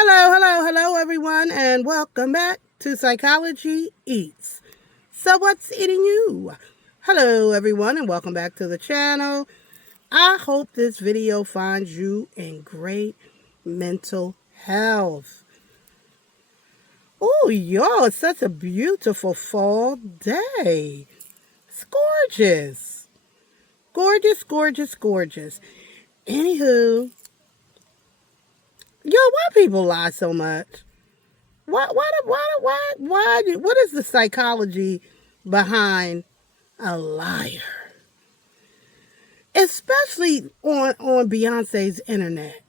Hello, everyone, and welcome back to Psychology Eats. So what's eating you? Hello, everyone, and welcome back to the channel. I hope this video finds you in great mental health. Oh, y'all, it's such a beautiful fall day. It's gorgeous. Gorgeous. Anywho, why people lie so much? What is the psychology behind a liar? Especially on Beyonce's internet.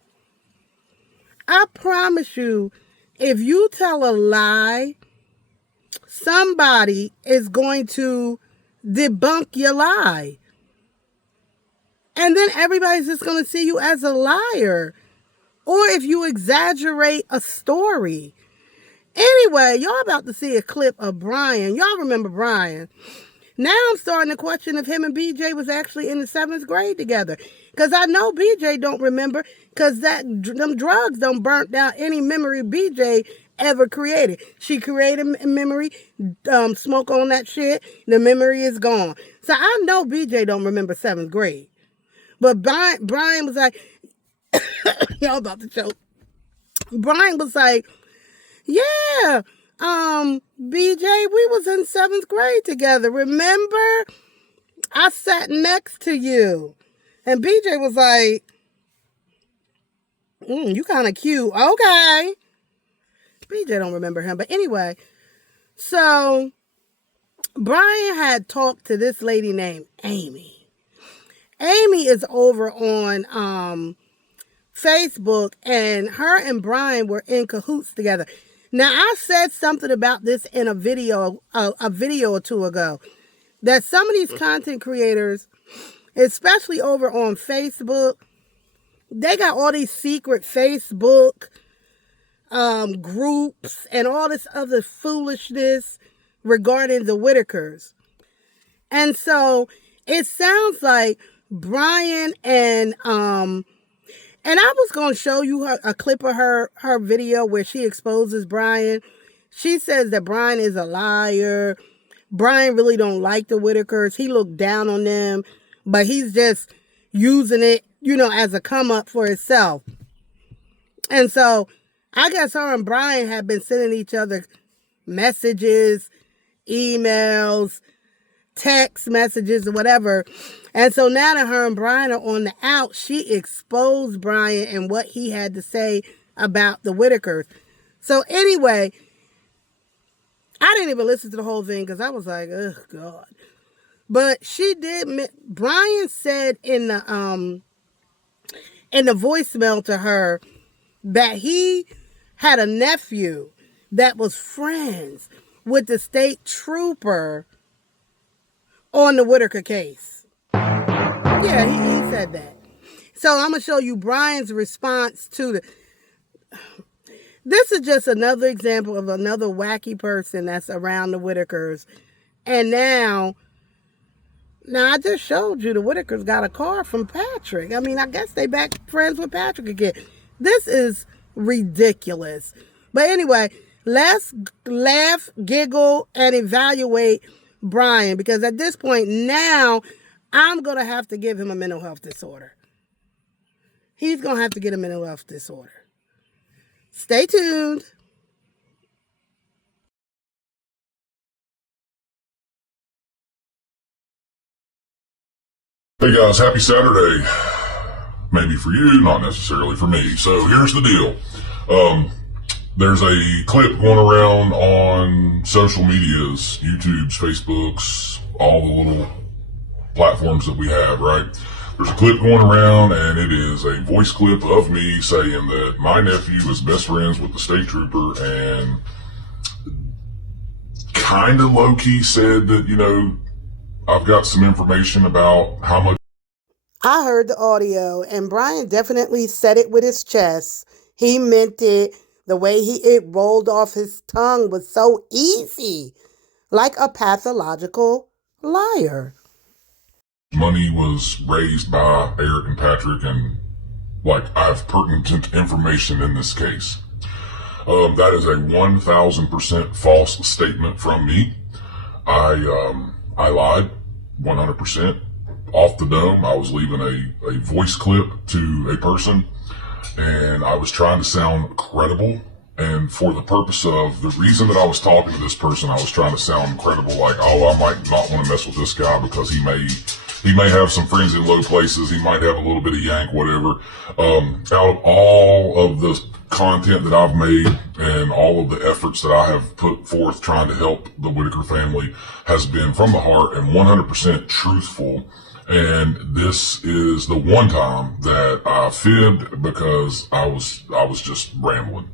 I promise you, if you tell a lie, somebody is going to debunk your lie. And then everybody's just going to see you as a liar. Or if you exaggerate a story. Anyway, y'all about to see a clip of Brian. Y'all remember Brian. Now I'm starting to question if him and BJ was actually in the 7th grade together. Because I know BJ don't remember, because them drugs don't burnt down any memory BJ ever created. She created a memory, smoke on that shit, the memory is gone. So I know BJ don't remember 7th grade. But Brian was like, y'all about to choke. Brian was like, yeah, BJ, we was in 7th grade together. Remember? I sat next to you. And BJ was like, you kind of cute. Okay. BJ don't remember him. But anyway, so Brian had talked to this lady named Amy. Amy is over on Facebook, and her and Brian were in cahoots together. Now, I said something about this in a video or two ago, that some of these content creators, especially over on Facebook, they got all these secret Facebook groups and all this other foolishness regarding the Whittakers. And so it sounds like Brian and I was going to show you a clip of her video where she exposes Brian. She says that Brian is a liar. Brian really don't like the Whittakers. He looked down on them, but he's just using it, as a come up for himself. And so I guess her and Brian have been sending each other messages, emails, text messages, or whatever. And so now that her and Brian are on the out, she exposed Brian and what he had to say about the Whittakers. So anyway, I didn't even listen to the whole thing because I was like, oh God. But she did. Brian said in the voicemail to her that he had a nephew that was friends with the state trooper on the Whittaker case. Yeah, he said that. So I'm going to show you Brian's response to this is just another example of another wacky person that's around the Whittakers. And now I just showed you the Whittakers got a car from Patrick. I mean, I guess they back friends with Patrick again. This is ridiculous. But anyway, let's laugh, giggle, and evaluate Brian, because at this point now I'm going to have to give him a mental health disorder. He's going to have to get a mental health disorder. Stay tuned. Hey guys, happy Saturday. Maybe for you, not necessarily for me. So here's the deal. There's a clip going around on social medias, YouTube's, Facebook's, all the little platforms that we have, right? There's a clip going around, and it is a voice clip of me saying that my nephew is best friends with the state trooper, and kind of low-key said that, I've got some information about how much. I heard the audio, and Brian definitely said it with his chest. He meant it. The way it rolled off his tongue was so easy, like a pathological liar. Money was raised by Eric and Patrick, and I have pertinent information in this case. That is a 1,000% false statement from me. I lied 100%. Off the dome, I was leaving a voice clip to a person, and I was trying to sound credible. And for the purpose of the reason that I was talking to this person, I was trying to sound credible, like, oh, I might not want to mess with this guy because he may have some friends in low places. He might have a little bit of yank, whatever. Out of all of the content that I've made and all of the efforts that I have put forth trying to help the Whittaker family has been from the heart and 100% truthful. And this is the one time that I fibbed because I was just rambling.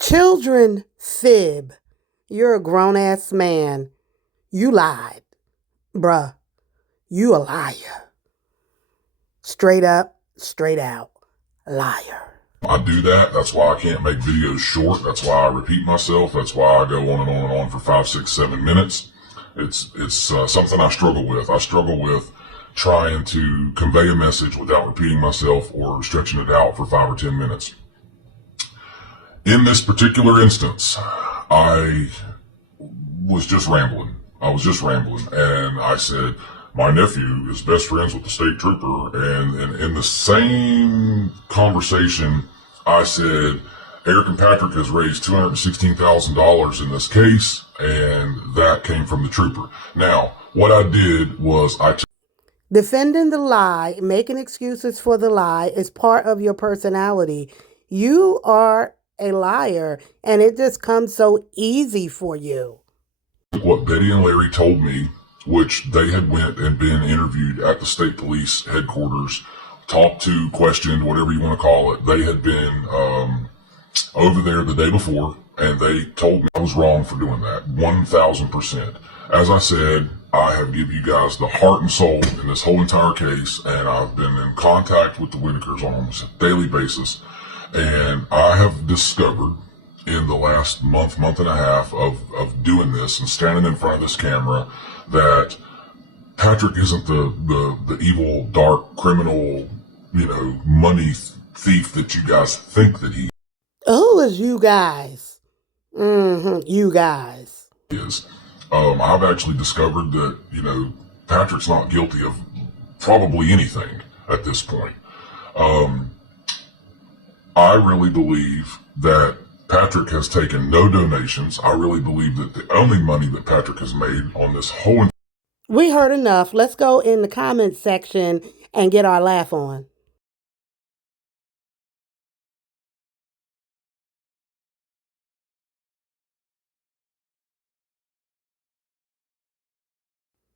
Children fib. You're a grown-ass man. You lied. Bruh, you a liar. Straight up, straight out, liar. I do that. That's why I can't make videos short. That's why I repeat myself. That's why I go on and on and on for 5, 6, 7 minutes. It's something I struggle with. I struggle with trying to convey a message without repeating myself or stretching it out for 5 or 10 minutes. In this particular instance, I was just rambling. And I said, my nephew is best friends with the state trooper. And in the same conversation, I said, Eric and Patrick has raised $216,000 in this case, and that came from the trooper. Now, what I did was defending the lie, making excuses for the lie is part of your personality. You are a liar, and it just comes so easy for you. What Betty and Larry told me, which they had went and been interviewed at the state police headquarters, talked to, questioned, whatever you want to call it. They had been over there the day before, and they told me I was wrong for doing that, 1,000%. As I said, I have given you guys the heart and soul in this whole entire case, and I've been in contact with the Whittakers on almost a daily basis. And I have discovered in the last month and a half of doing this and standing in front of this camera that Patrick isn't the evil, dark, criminal, money thief that you guys think that he Who is you guys? You guys. is. I've actually discovered that, Patrick's not guilty of probably anything at this point. I really believe that Patrick has taken no donations. I really believe that the only money that Patrick has made on this whole... We heard enough. Let's go in the comments section and get our laugh on.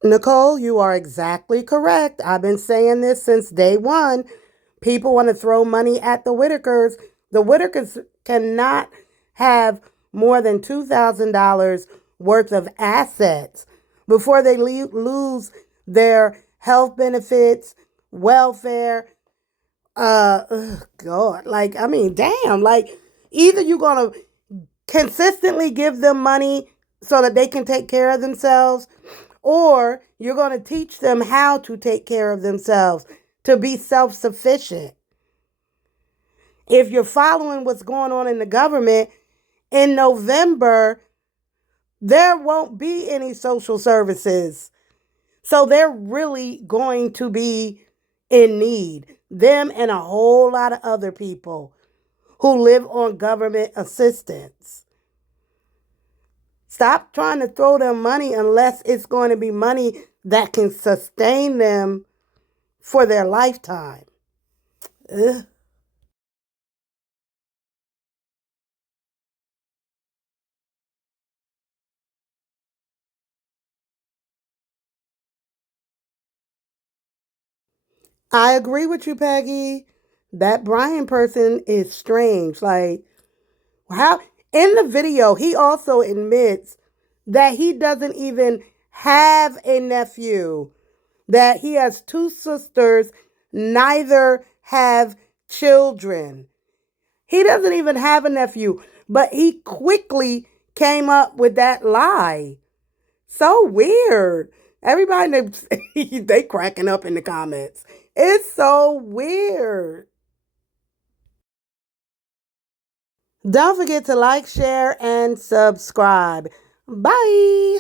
Nicole, you are exactly correct. I've been saying this since day one. People want to throw money at the Whittakers. The Whittakers cannot have more than $2,000 worth of assets before they lose their health benefits, welfare. God, damn. Either you're going to consistently give them money so that they can take care of themselves, or you're going to teach them how to take care of themselves, to be self-sufficient. If you're following what's going on in the government, in November, there won't be any social services. So they're really going to be in need. Them and a whole lot of other people who live on government assistance. Stop trying to throw them money unless it's going to be money that can sustain them for their lifetime. Ugh. I agree with you, Peggy. That Brian person is strange. How in the video, he also admits that he doesn't even have a nephew, that he has 2 sisters, neither have children. He doesn't even have a nephew, but he quickly came up with that lie. So weird. Everybody, they cracking up in the comments. It's so weird. Don't forget to like, share, and subscribe. Bye.